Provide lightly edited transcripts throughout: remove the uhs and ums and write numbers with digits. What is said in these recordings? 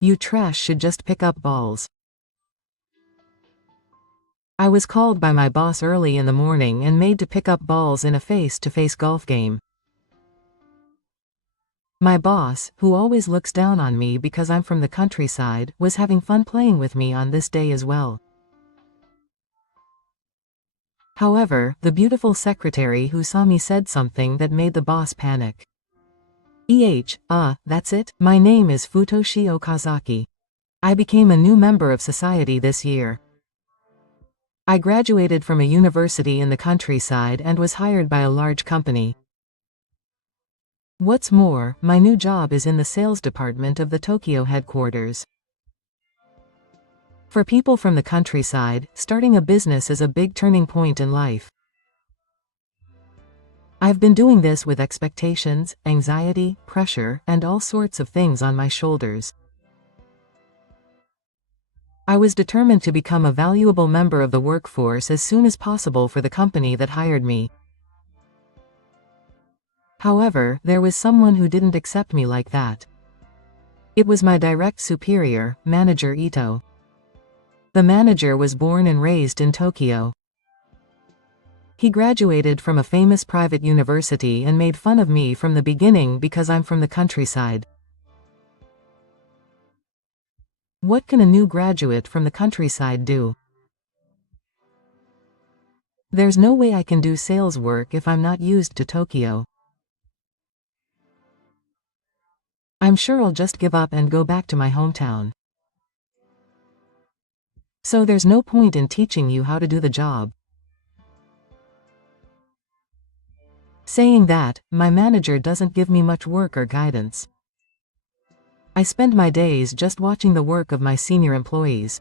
You trash should just pick up balls. I was called by my boss early in the morning and made to pick up balls in a face-to-face golf game. My boss, who always looks down on me because I'm from the countryside, was having fun playing with me on this day as well. However, the beautiful secretary who saw me said something that made the boss panic. That's it? My name is Futoshi Okazaki. I became a new member of society this year. I graduated from a university in the countryside and was hired by a large company. What's more, my new job is in the sales department of the Tokyo headquarters. For people from the countryside, starting a business is a big turning point in life. I've been doing this with expectations, anxiety, pressure, and all sorts of things on my shoulders. I was determined to become a valuable member of the workforce as soon as possible for the company that hired me. However, there was someone who didn't accept me like that. It was my direct superior, Manager Ito. The manager was born and raised in Tokyo. He graduated from a famous private university and made fun of me from the beginning because I'm from the countryside. What can a new graduate from the countryside do? There's no way I can do sales work if I'm not used to Tokyo. I'm sure I'll just give up and go back to my hometown. So there's no point in teaching you how to do the job. Saying that, my manager doesn't give me much work or guidance. I spend my days just watching the work of my senior employees.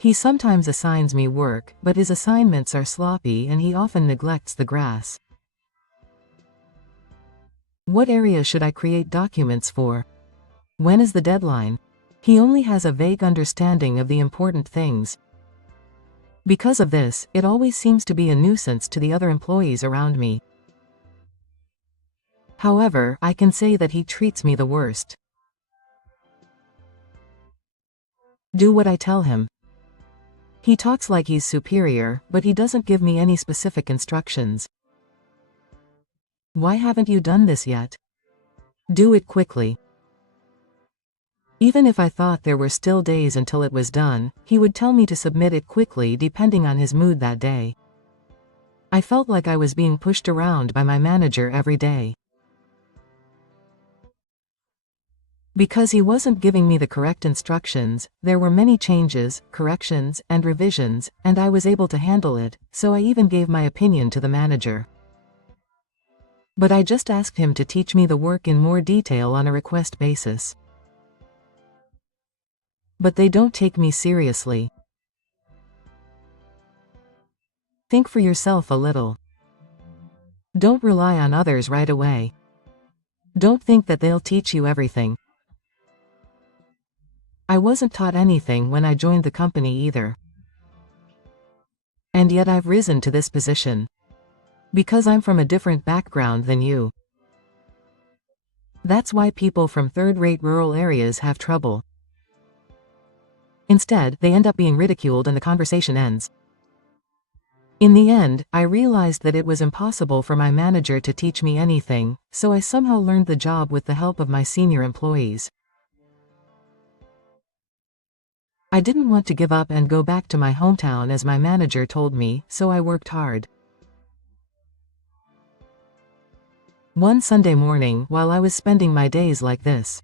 He sometimes assigns me work, but his assignments are sloppy and he often neglects the grass. What area should I create documents for? When is the deadline? He only has a vague understanding of the important things. Because of this, it always seems to be a nuisance to the other employees around me. However, I can say that he treats me the worst. Do what I tell him. He talks like he's superior, but he doesn't give me any specific instructions. Why haven't you done this yet? Do it quickly. Even if I thought there were still days until it was done, he would tell me to submit it quickly depending on his mood that day. I felt like I was being pushed around by my manager every day. Because he wasn't giving me the correct instructions, there were many changes, corrections, and revisions, and I was able to handle it, so I even gave my opinion to the manager. But I just asked him to teach me the work in more detail on a request basis. But they don't take me seriously. Think for yourself a little. Don't rely on others right away. Don't think that they'll teach you everything. I wasn't taught anything when I joined the company either. And yet I've risen to this position. Because I'm from a different background than you. That's why people from third-rate rural areas have trouble. Instead, they end up being ridiculed and the conversation ends. In the end, I realized that it was impossible for my manager to teach me anything, so I somehow learned the job with the help of my senior employees. I didn't want to give up and go back to my hometown as my manager told me, so I worked hard. One Sunday morning, while I was spending my days like this,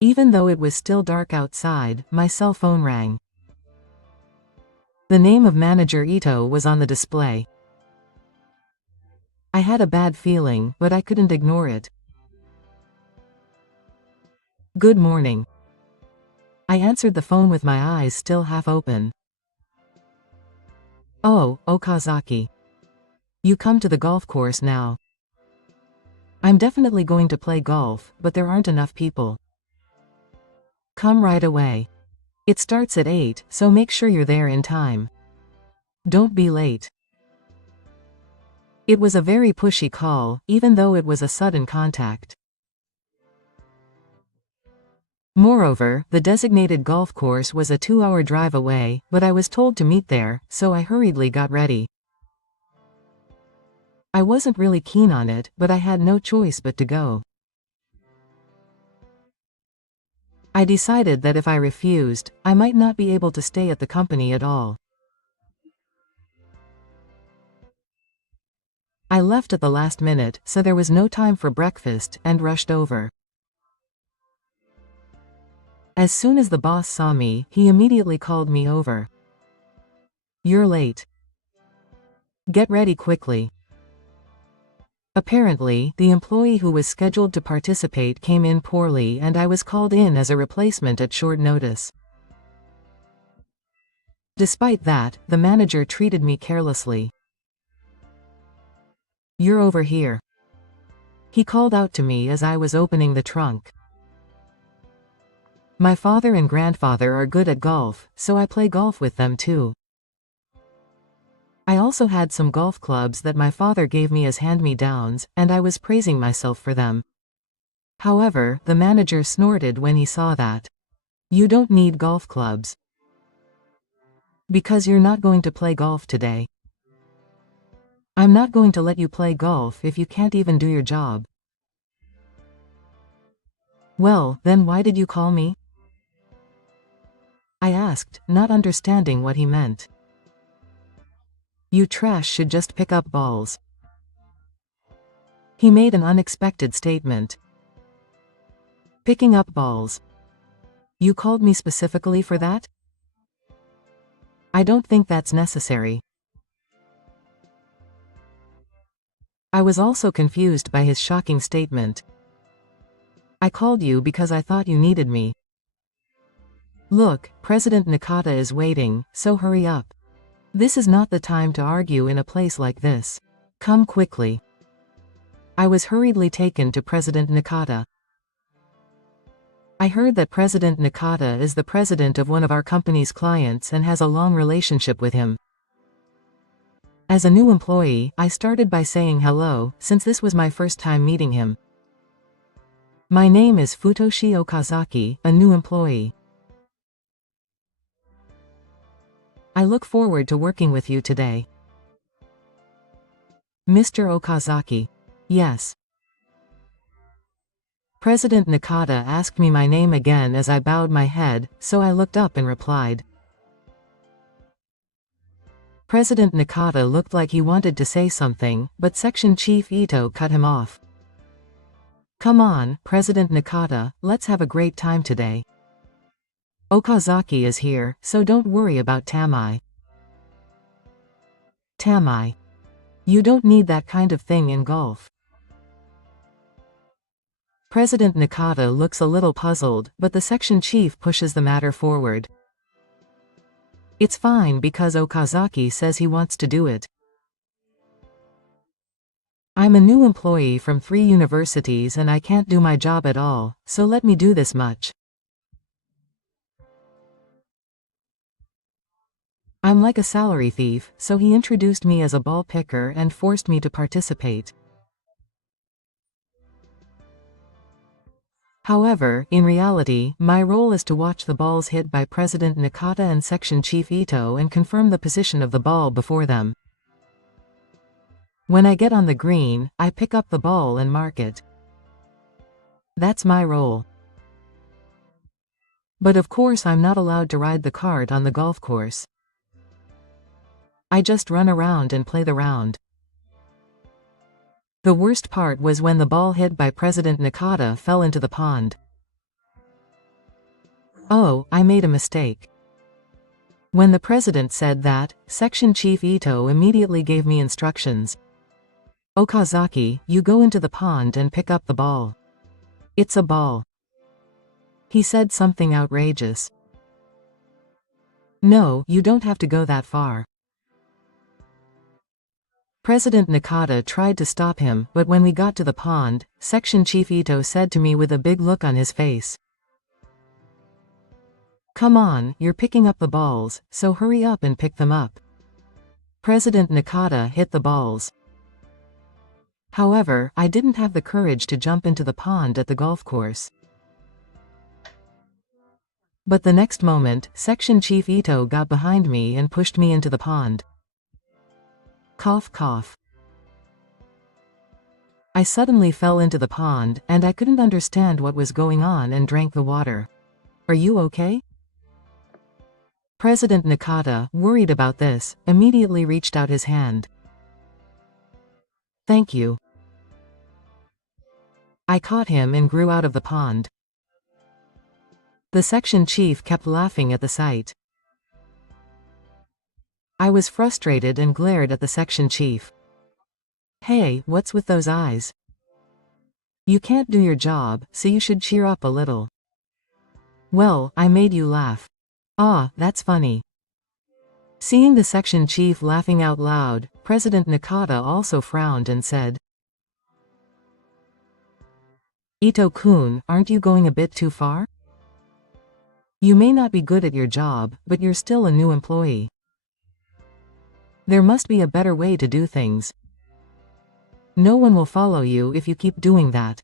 even though it was still dark outside, my cell phone rang. The name of Manager Ito was on the display. I had a bad feeling, but I couldn't ignore it. Good morning. I answered the phone with my eyes still half open. Oh, Okazaki. You come to the golf course now. I'm definitely going to play golf, but there aren't enough people. Come right away. It starts at 8, so make sure you're there in time. Don't be late. It was a very pushy call, even though it was a sudden contact. Moreover, the designated golf course was a 2-hour drive away, but I was told to meet there, so I hurriedly got ready. I wasn't really keen on it, but I had no choice but to go. I decided that if I refused, I might not be able to stay at the company at all. I left at the last minute, so there was no time for breakfast, and rushed over. As soon as the boss saw me, he immediately called me over. "You're late. Get ready quickly." Apparently, the employee who was scheduled to participate came in poorly and I was called in as a replacement at short notice. Despite that, the manager treated me carelessly. "You're over here." He called out to me as I was opening the trunk. My father and grandfather are good at golf, so I play golf with them too. I also had some golf clubs that my father gave me as hand-me-downs, and I was praising myself for them. However, the manager snorted when he saw that. "You don't need golf clubs. Because you're not going to play golf today. I'm not going to let you play golf if you can't even do your job." "Well, then why did you call me?" I asked, not understanding what he meant. "You trash should just pick up balls." He made an unexpected statement. "Picking up balls. You called me specifically for that?" "I don't think that's necessary." I was also confused by his shocking statement. "I called you because I thought you needed me. Look, President Nakata is waiting, so hurry up. This is not the time to argue in a place like this. Come quickly." I was hurriedly taken to President Nakata. I heard that President Nakata is the president of one of our company's clients and has a long relationship with him. As a new employee, I started by saying hello, since this was my first time meeting him. "My name is Futoshi Okazaki, a new employee. I look forward to working with you today." "Mr. Okazaki." "Yes." President Nakata asked me my name again as I bowed my head, so I looked up and replied. President Nakata looked like he wanted to say something, but Section Chief Ito cut him off. "Come on, President Nakata, let's have a great time today. Okazaki is here, so don't worry about Tamai." "Tamai? You don't need that kind of thing in golf." President Nakata looks a little puzzled, but the section chief pushes the matter forward. "It's fine because Okazaki says he wants to do it. I'm a new employee from 3 universities and I can't do my job at all, so let me do this much. I'm like a salary thief, so he introduced me as a ball picker and forced me to participate. However, in reality, my role is to watch the balls hit by President Nakata and Section Chief Ito and confirm the position of the ball before them. When I get on the green, I pick up the ball and mark it. That's my role. But of course I'm not allowed to ride the cart on the golf course. I just run around and play the round. The worst part was when the ball hit by President Nakata fell into the pond. Oh, I made a mistake. When the president said that, Section Chief Ito immediately gave me instructions. Okazaki, you go into the pond and pick up the ball. It's a ball. He said something outrageous. No, you don't have to go that far. President Nakata tried to stop him, but when we got to the pond, Section Chief Ito said to me with a big look on his face. Come on, you're picking up the balls, so hurry up and pick them up. President Nakata hit the balls. However, I didn't have the courage to jump into the pond at the golf course. But the next moment, Section Chief Ito got behind me and pushed me into the pond. Cough cough. I suddenly fell into the pond, and I couldn't understand what was going on and drank the water. Are you okay? President Nakata, worried about this, immediately reached out his hand. Thank you. I caught him and grew out of the pond. The section chief kept laughing at the sight. I was frustrated and glared at the section chief. Hey, what's with those eyes? You can't do your job, so you should cheer up a little. Well, I made you laugh. Ah, that's funny. Seeing the section chief laughing out loud, President Nakata also frowned and said, Ito-kun, aren't you going a bit too far? You may not be good at your job, but you're still a new employee. There must be a better way to do things. No one will follow you if you keep doing that.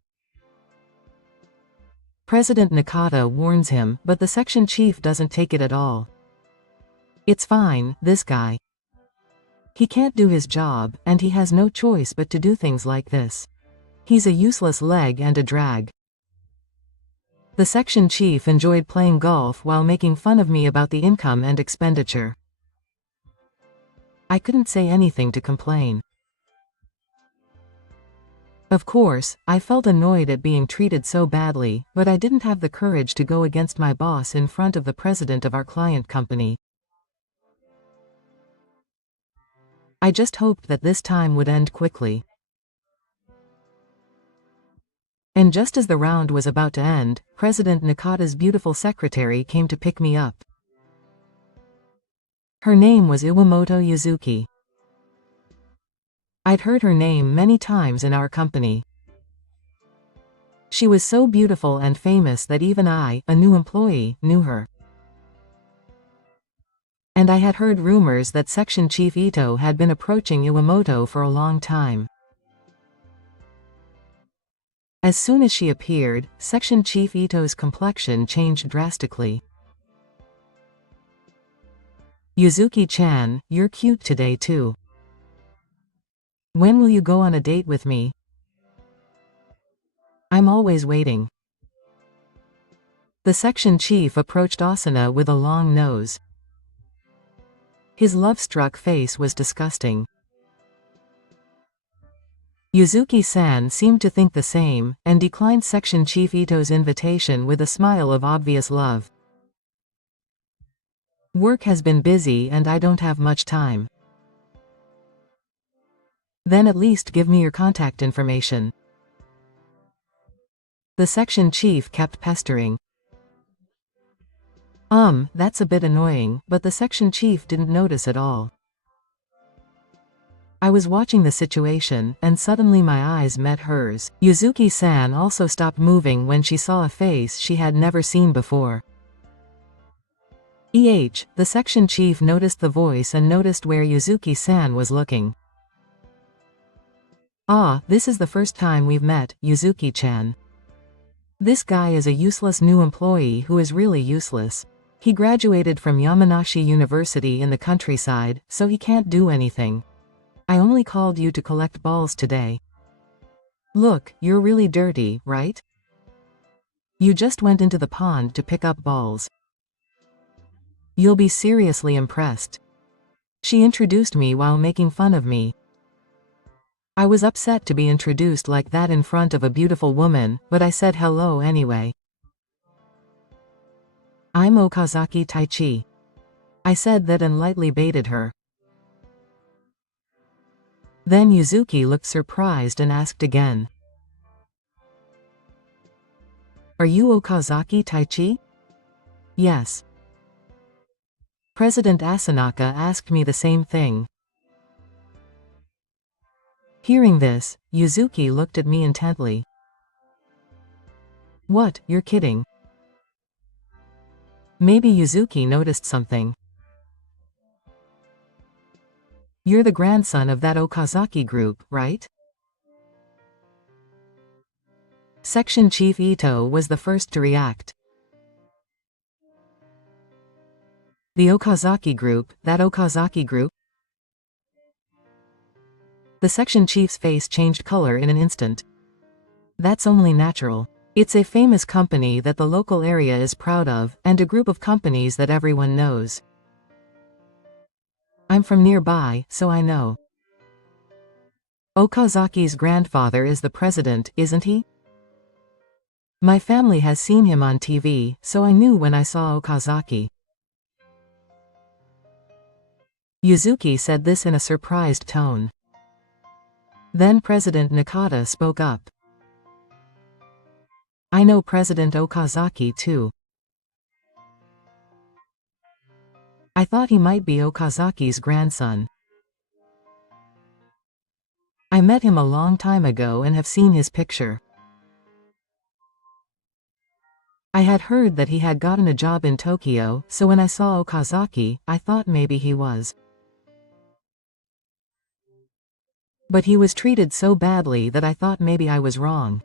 President Nakata warns him, but the section chief doesn't take it at all. It's fine, this guy. He can't do his job, and he has no choice but to do things like this. He's a useless leg and a drag. The section chief enjoyed playing golf while making fun of me about the income and expenditure. I couldn't say anything to complain. Of course, I felt annoyed at being treated so badly, but I didn't have the courage to go against my boss in front of the president of our client company. I just hoped that this time would end quickly. And just as the round was about to end, President Nakata's beautiful secretary came to pick me up. Her name was Iwamoto Yuzuki. I'd heard her name many times in our company. She was so beautiful and famous that even I, a new employee, knew her. And I had heard rumors that Section Chief Ito had been approaching Iwamoto for a long time. As soon as she appeared, Section Chief Ito's complexion changed drastically. Yuzuki-chan, you're cute today too. When will you go on a date with me? I'm always waiting. The section chief approached Asuna with a long nose. His love-struck face was disgusting. Yuzuki-san seemed to think the same, and declined Section Chief Ito's invitation with a smile of obvious love. Work has been busy and I don't have much time. Then at least give me your contact information. The section chief kept pestering. That's a bit annoying, but the section chief didn't notice at all. I was watching the situation, and suddenly my eyes met hers. Yuzuki-san also stopped moving when she saw a face she had never seen before. The section chief noticed the voice and noticed where Yuzuki-san was looking. This is the first time we've met, Yuzuki-chan. This guy is a useless new employee who is really useless. He graduated from Yamanashi University in the countryside, so he can't do anything. I only called you to collect balls today. Look, you're really dirty, right? You just went into the pond to pick up balls. You'll be seriously impressed. She introduced me while making fun of me. I was upset to be introduced like that in front of a beautiful woman, but I said hello anyway. I'm Okazaki Taichi. I said that and lightly baited her. Then Yuzuki looked surprised and asked again. Are you Okazaki Taichi? Yes. President Asanaka asked me the same thing. Hearing this, Yuzuki looked at me intently. What, you're kidding? Maybe Yuzuki noticed something. You're the grandson of that Okazaki group, right? Section Chief Ito was the first to react. The Okazaki Group, that Okazaki Group? The section chief's face changed color in an instant. That's only natural. It's a famous company that the local area is proud of, and a group of companies that everyone knows. I'm from nearby, so I know. Okazaki's grandfather is the president, isn't he? My family has seen him on TV, so I knew when I saw Okazaki. Yuzuki said this in a surprised tone. Then President Nakata spoke up. I know President Okazaki too. I thought he might be Okazaki's grandson. I met him a long time ago and have seen his picture. I had heard that he had gotten a job in Tokyo, so when I saw Okazaki, I thought maybe he was. But he was treated so badly that I thought maybe I was wrong.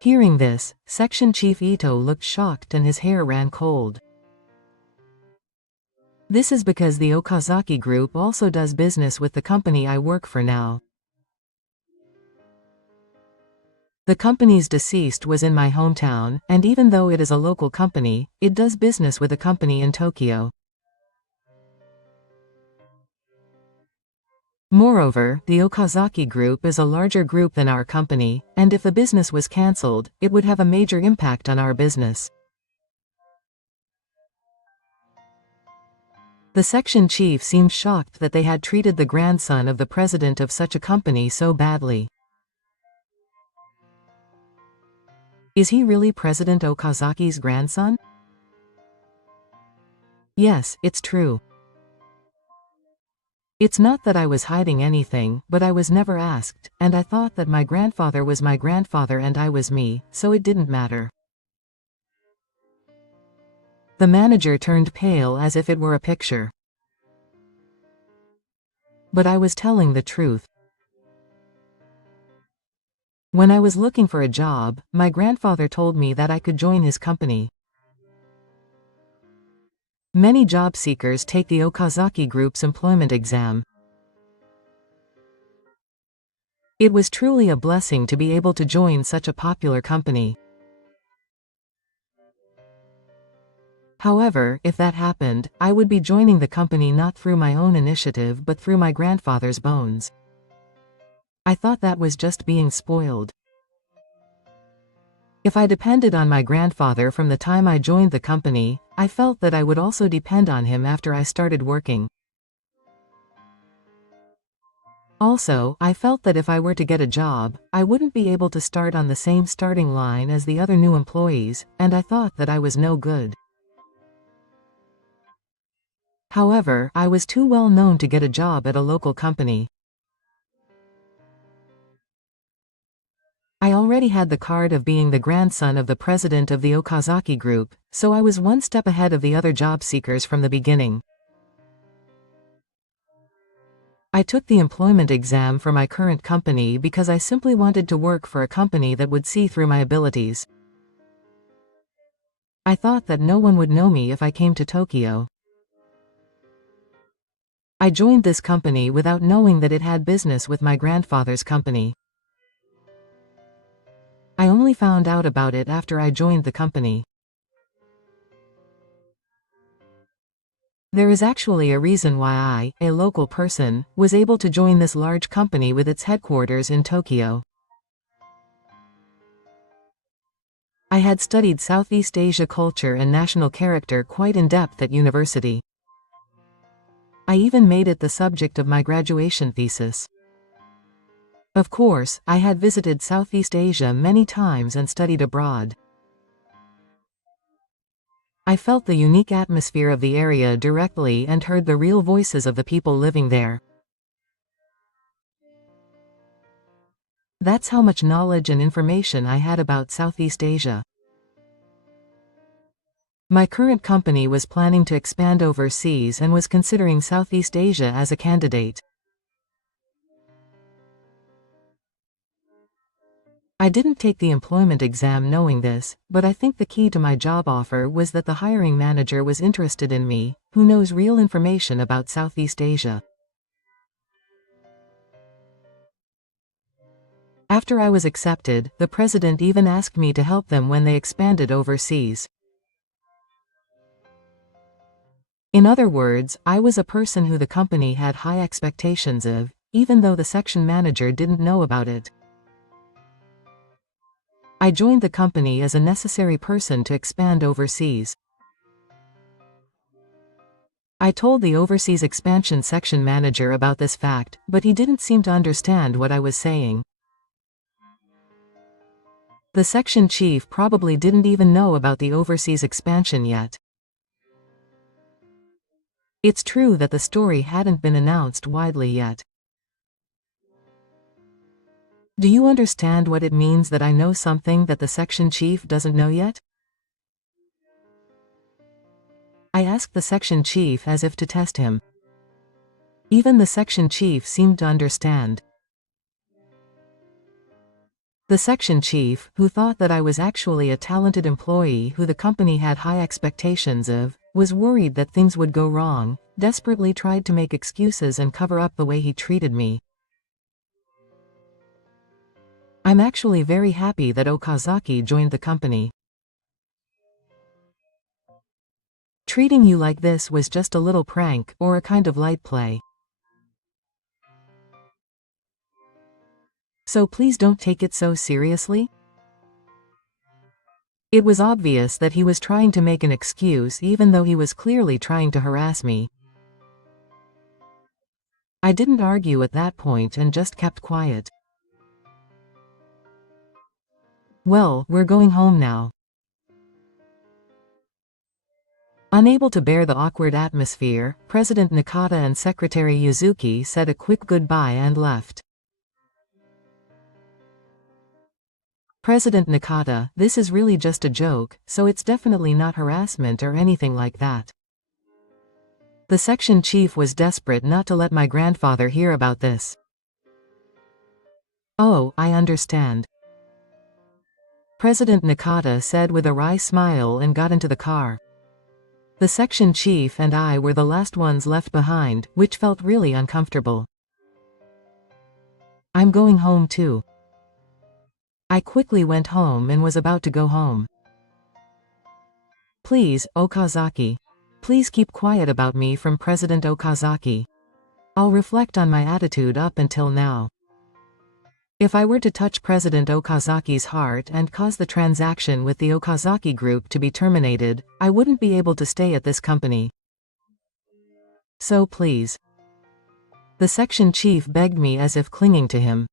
Hearing this, Section Chief Ito looked shocked and his hair ran cold. This is because the Okazaki Group also does business with the company I work for now. The company's deceased was in my hometown, and even though it is a local company, it does business with a company in Tokyo. Moreover, the Okazaki Group is a larger group than our company, and if the business was cancelled, it would have a major impact on our business. The section chief seemed shocked that they had treated the grandson of the president of such a company so badly. Is he really President Okazaki's grandson? Yes, it's true. It's not that I was hiding anything, but I was never asked, and I thought that my grandfather was my grandfather and I was me, so it didn't matter. The manager turned pale as if it were a picture. But I was telling the truth. When I was looking for a job, my grandfather told me that I could join his company. Many job seekers take the Okazaki Group's employment exam. It was truly a blessing to be able to join such a popular company. However, if that happened, I would be joining the company not through my own initiative but through my grandfather's bones. I thought that was just being spoiled. If I depended on my grandfather from the time I joined the company, I felt that I would also depend on him after I started working. Also, I felt that if I were to get a job, I wouldn't be able to start on the same starting line as the other new employees, and I thought that I was no good. However, I was too well known to get a job at a local company. I already had the card of being the grandson of the president of the Okazaki Group, so I was one step ahead of the other job seekers from the beginning. I took the employment exam for my current company because I simply wanted to work for a company that would see through my abilities. I thought that no one would know me if I came to Tokyo. I joined this company without knowing that it had business with my grandfather's company. I only found out about it after I joined the company. There is actually a reason why I, a local person, was able to join this large company with its headquarters in Tokyo. I had studied Southeast Asia culture and national character quite in depth at university. I even made it the subject of my graduation thesis. Of course, I had visited Southeast Asia many times and studied abroad. I felt the unique atmosphere of the area directly and heard the real voices of the people living there. That's how much knowledge and information I had about Southeast Asia. My current company was planning to expand overseas and was considering Southeast Asia as a candidate. I didn't take the employment exam knowing this, but I think the key to my job offer was that the hiring manager was interested in me, who knows real information about Southeast Asia. After I was accepted, the president even asked me to help them when they expanded overseas. In other words, I was a person who the company had high expectations of, even though the section manager didn't know about it. I joined the company as a necessary person to expand overseas. I told the overseas expansion section manager about this fact, but he didn't seem to understand what I was saying. The section chief probably didn't even know about the overseas expansion yet. It's true that the story hadn't been announced widely yet. Do you understand what it means that I know something that the section chief doesn't know yet? I asked the section chief as if to test him. Even the section chief seemed to understand. The section chief, who thought that I was actually a talented employee who the company had high expectations of, was worried that things would go wrong, desperately tried to make excuses and cover up the way he treated me. I'm actually very happy that Okazaki joined the company. Treating you like this was just a little prank, or a kind of light play. So please don't take it so seriously. It was obvious that he was trying to make an excuse even though he was clearly trying to harass me. I didn't argue at that point and just kept quiet. Well, we're going home now. Unable to bear the awkward atmosphere, President Nakata and Secretary Yuzuki said a quick goodbye and left. President Nakata, this is really just a joke, so it's definitely not harassment or anything like that. The section chief was desperate not to let my grandfather hear about this. Oh, I understand. President Nakata said with a wry smile and got into the car. The section chief and I were the last ones left behind, which felt really uncomfortable. I'm going home too. I quickly went home and was about to go home. Please, Okazaki. Please keep quiet about me from President Okazaki. I'll reflect on my attitude up until now. If I were to touch President Okazaki's heart and cause the transaction with the Okazaki group to be terminated, I wouldn't be able to stay at this company. So please. The section chief begged me as if clinging to him.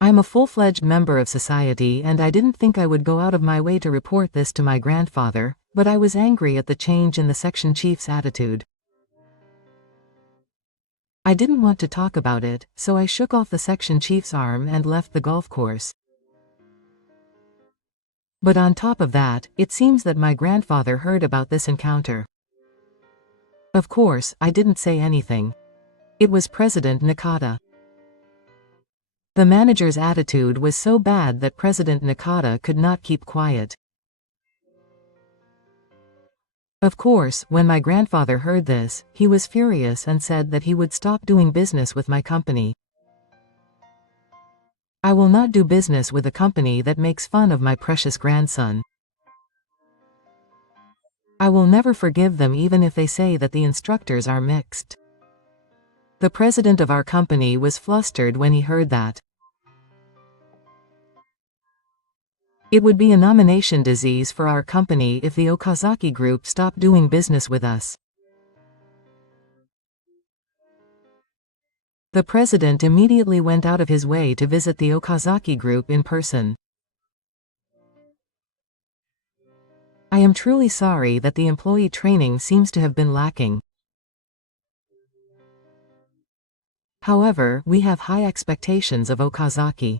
I'm a full-fledged member of society and I didn't think I would go out of my way to report this to my grandfather, but I was angry at the change in the section chief's attitude. I didn't want to talk about it, so I shook off the section chief's arm and left the golf course. But on top of that, it seems that my grandfather heard about this encounter. Of course, I didn't say anything. It was President Nakata. The manager's attitude was so bad that President Nakata could not keep quiet. Of course, when my grandfather heard this, he was furious and said that he would stop doing business with my company. I will not do business with a company that makes fun of my precious grandson. I will never forgive them even if they say that the instructors are mixed. The president of our company was flustered when he heard that. It would be a nomination disease for our company if the Okazaki group stopped doing business with us. The president immediately went out of his way to visit the Okazaki group in person. I am truly sorry that the employee training seems to have been lacking. However, we have high expectations of Okazaki.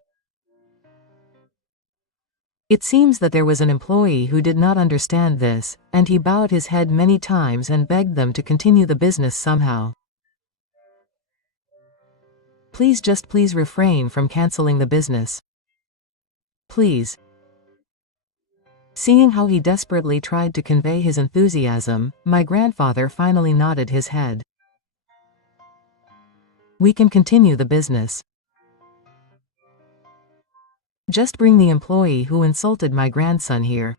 It seems that there was an employee who did not understand this, and he bowed his head many times and begged them to continue the business somehow. Please refrain from canceling the business. Please. Seeing how he desperately tried to convey his enthusiasm, my grandfather finally nodded his head. We can continue the business. Just bring the employee who insulted my grandson here.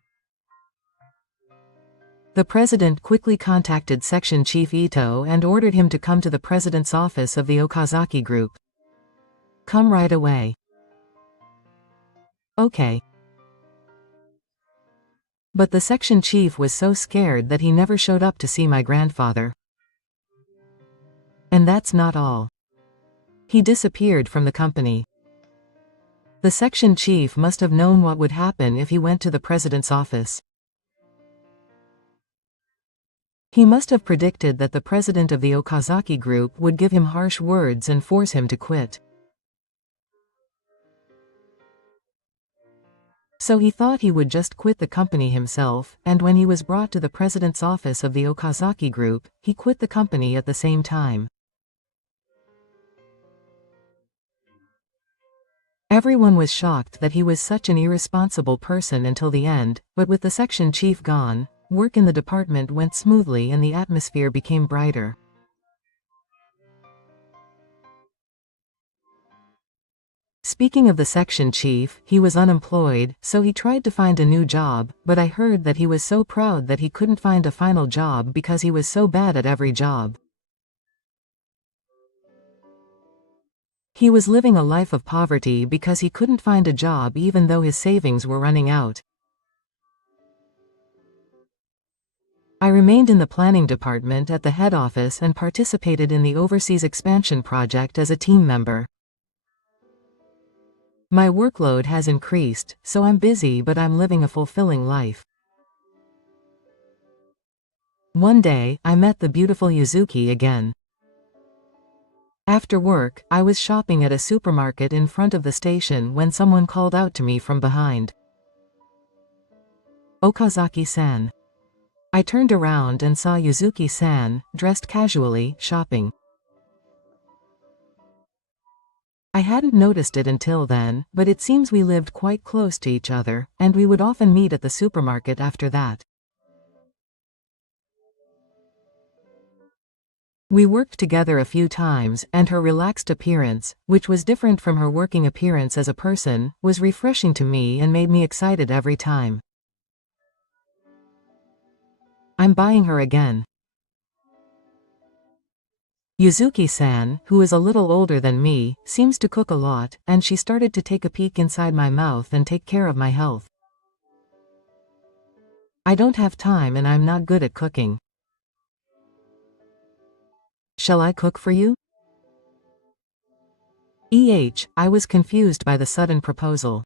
The president quickly contacted Section Chief Ito and ordered him to come to the president's office of the Okazaki Group. Come right away. Okay. But the section chief was so scared that he never showed up to see my grandfather. And that's not all. He disappeared from the company. The section chief must have known what would happen if he went to the president's office. He must have predicted that the president of the Okazaki Group would give him harsh words and force him to quit. So he thought he would just quit the company himself, and when he was brought to the president's office of the Okazaki Group, he quit the company at the same time. Everyone was shocked that he was such an irresponsible person until the end, but with the section chief gone, work in the department went smoothly and the atmosphere became brighter. Speaking of the section chief, he was unemployed, so he tried to find a new job, but I heard that he was so proud that he couldn't find a final job because he was so bad at every job. He was living a life of poverty because he couldn't find a job even though his savings were running out. I remained in the planning department at the head office and participated in the overseas expansion project as a team member. My workload has increased, so I'm busy but I'm living a fulfilling life. One day, I met the beautiful Yuzuki again. After work, I was shopping at a supermarket in front of the station when someone called out to me from behind. Okazaki-san. I turned around and saw Yuzuki-san, dressed casually, shopping. I hadn't noticed it until then, but it seems we lived quite close to each other, and we would often meet at the supermarket after that. We worked together a few times, and her relaxed appearance, which was different from her working appearance as a person, was refreshing to me and made me excited every time. I'm buying her again. Yuzuki-san, who is a little older than me, seems to cook a lot, and she started to take a peek inside my mouth and take care of my health. I don't have time and I'm not good at cooking. Shall I cook for you? I was confused by the sudden proposal.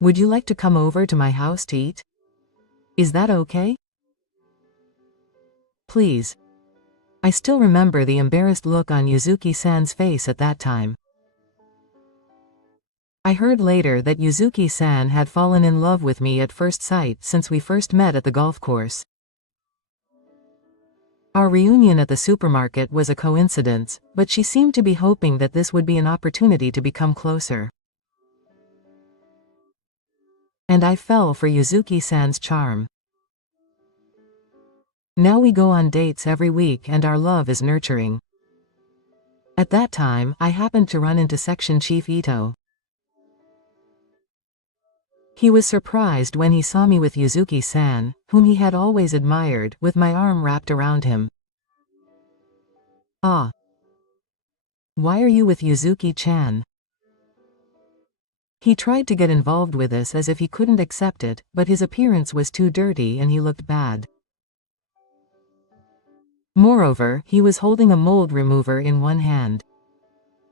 Would you like to come over to my house to eat? Is that okay? Please. I still remember the embarrassed look on Yuzuki-san's face at that time. I heard later that Yuzuki-san had fallen in love with me at first sight since we first met at the golf course. Our reunion at the supermarket was a coincidence, but she seemed to be hoping that this would be an opportunity to become closer. And I fell for Yuzuki-san's charm. Now we go on dates every week and our love is nurturing. At that time, I happened to run into Section Chief Ito. He was surprised when he saw me with Yuzuki-san, whom he had always admired, with my arm wrapped around him. Ah. Why are you with Yuzuki-chan? He tried to get involved with us as if he couldn't accept it, but his appearance was too dirty and he looked bad. Moreover, he was holding a mold remover in one hand.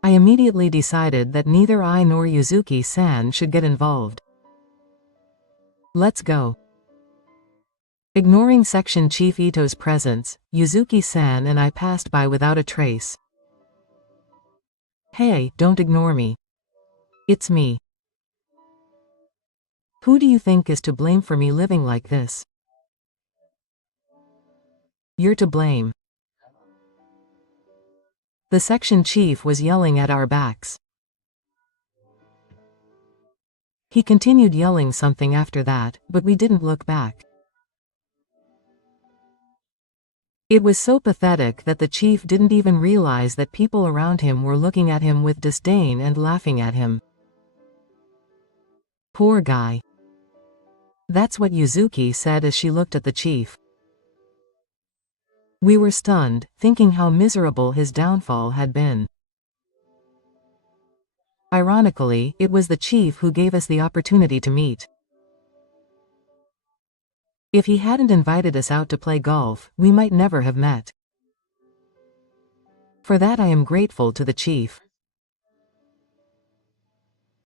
I immediately decided that neither I nor Yuzuki-san should get involved. Let's go. Ignoring Section Chief Ito's presence, Yuzuki-san and I passed by without a trace. Hey, don't ignore me. It's me. Who do you think is to blame for me living like this? You're to blame. The section chief was yelling at our backs. He continued yelling something after that, but we didn't look back. It was so pathetic that the chief didn't even realize that people around him were looking at him with disdain and laughing at him. Poor guy. That's what Yuzuki said as she looked at the chief. We were stunned, thinking how miserable his downfall had been. Ironically, it was the chief who gave us the opportunity to meet. If he hadn't invited us out to play golf, we might never have met. For that I am grateful to the chief.